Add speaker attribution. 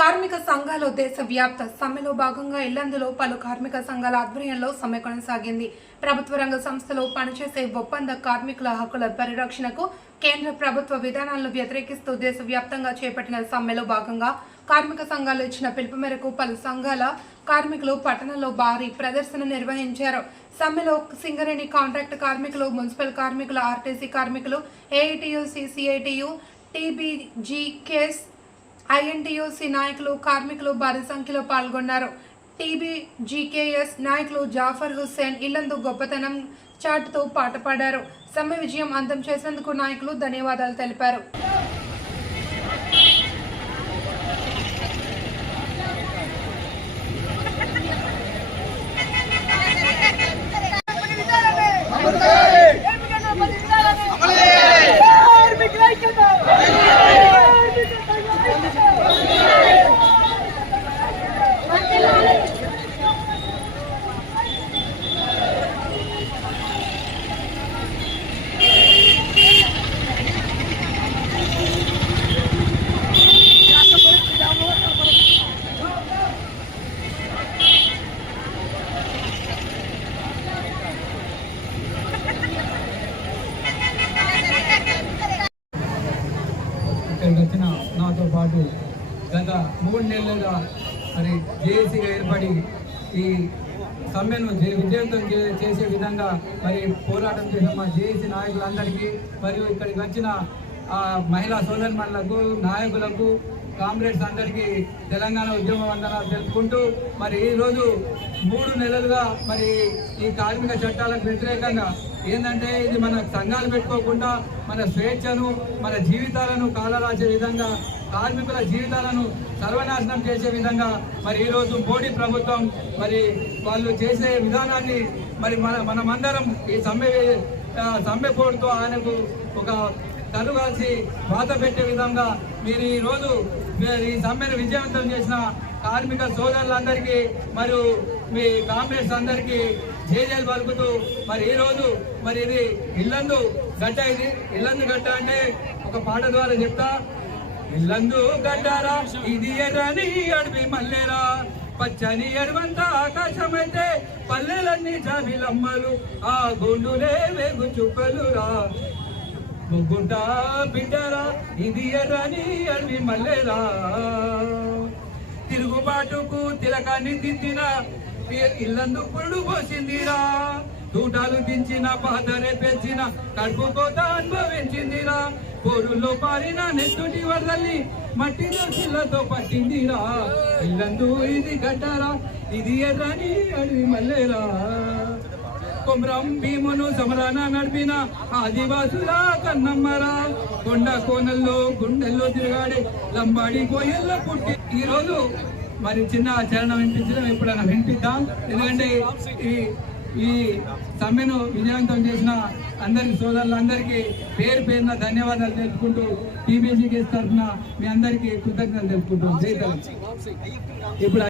Speaker 1: కార్మిక సంఘాలు దేశవ్యాప్త సమ్మెలో భాగంగా ఇల్లందులో పలు కార్మిక సంఘాల ఆధ్వర్యంలో సమ్మె కొనసాగింది. ప్రభుత్వ రంగ సంస్థలో పనిచేసే ఒప్పంద కార్మికుల హక్కుల పరిరక్షణకు కేంద్ర ప్రభుత్వ విధానాలను వ్యతిరేకిస్తూ దేశవ్యాప్తంగా చేపట్టిన సమ్మెలో భాగంగా కార్మిక సంఘాలు ఇచ్చిన పిలుపు మేరకు పలు సంఘాల కార్మికులు పట్టణంలో భారీ ప్రదర్శన నిర్వహించారు. సమ్మెలో సింగరేణి కాంట్రాక్ట్ కార్మికులు మున్సిపల్ కార్మికులు ఆర్టీసీ కార్మికులు ఏఐటియు సిసిఐటియు టీబీజీకేఎస్ ఐఎన్టీయూసీ నాయకులు కార్మికులు భారీ సంఖ్యలో పాల్గొన్నారు. టీబీజీకేఎస్ నాయకులు జాఫర్ హుస్సేన్ ఇల్లందు గొప్పతనం చాటుతో పాట పాడారు. సమ్మె విజయం అంతం చేసేందుకు నాయకులు ధన్యవాదాలు తెలిపారు.
Speaker 2: వచ్చిన నాతో పాటు గత మూడు నెలలుగా మరి జేఏసీగా ఏర్పడి ఈ సమ్మెను విజయవంతం చే- చేసే విధంగా మరి పోరాటం చేసిన మా జేఏసీ నాయకులందరికీ మరియు ఇక్కడికి వచ్చిన మహిళా మహిళా సోదరుమణులకు నాయకులకు కామ్రేడ్స్ అందరికీ తెలంగాణ ఉద్యమ వందనాలు తెలుపుకుంటూ మరి ఈరోజు మూడు నెలలుగా మరి ఈ కార్మిక చట్టాలకు వ్యతిరేకంగా ఏంటంటే ఇది మన సంఘాలు పెట్టుకోకుండా మన స్వేచ్ఛను మన జీవితాలను కాలరాచే విధంగా కార్మికుల జీవితాలను సర్వనాశనం చేసే విధంగా మరి ఈరోజు మోడీ ప్రభుత్వం మరి వాళ్ళు చేసే విధానాన్ని మరి మన మనమందరం ఈ సమ్మె సమ్మె కోడ్తో ఆయనకు ఒక కలుగాల్సి బాధ పెట్టే విధంగా మీరు ఈ రోజు మీరు ఈ సమ్మెను విజయవంతం చేసిన కార్మిక సోదరులందరికీ మరియు మీ కాంగ్రెస్ అందరికీ జేజేలు పలుకుతూ మరి ఈరోజు మరి ఇది ఇల్లందు గడ్డ ఇది? ఇల్లందు గడ్డ అంటే ఒక పాట ద్వారా చెప్తా. ఇల్లందు గడ్డారా ఇది ఎర్రని అడవి మల్లెరా. పచ్చని ఎడవంతా ఆకాశమైతే పల్లెలన్నీ జాబిలమ్మలు. ఆ గుండులే వేగు చుక్కలురా ముగ్గుంటా బిడ్డరా ఇది ఎర్రని అడవి మల్లెరా. తిరుగుబాటుకు తిలకాన్ని దిద్దిన ఇల్లందు పురుడు పోసిందిరా. తూటాలు దించిన పాదరే పెంచిన కడుపు కోత అనుభవించిందిరా. పోరుల్లో పారిన నెత్తుటి వరదల్ని మట్టి దోషులతో పట్టిందిరా. ఇల్లందు ఇది గడ్డరా ఇది ఎర్రని అడవి మల్లెరా. కొమరం భీమును సమరాన నడిపిన ఆదివాసుల కన్నమ్మరా. కొండ కోనల్లో గుండెల్లో తిరగాడే లంబాడి కోయల్లో పుట్టి ఈరోజు మరి చిన్న చరణం వినిపించడం ఎప్పుడైనా వినిపిద్దాం? ఎందుకంటే ఈ ఈ సమ్మెను విజయవంతం చేసిన అందరి సోదరులందరికీ పేరు పేరున ధన్యవాదాలు తెలుపుకుంటూ టీబీజీకి తరఫున మీ అందరికీ కృతజ్ఞతలు తెలుపుకుంటాం. ఇప్పుడు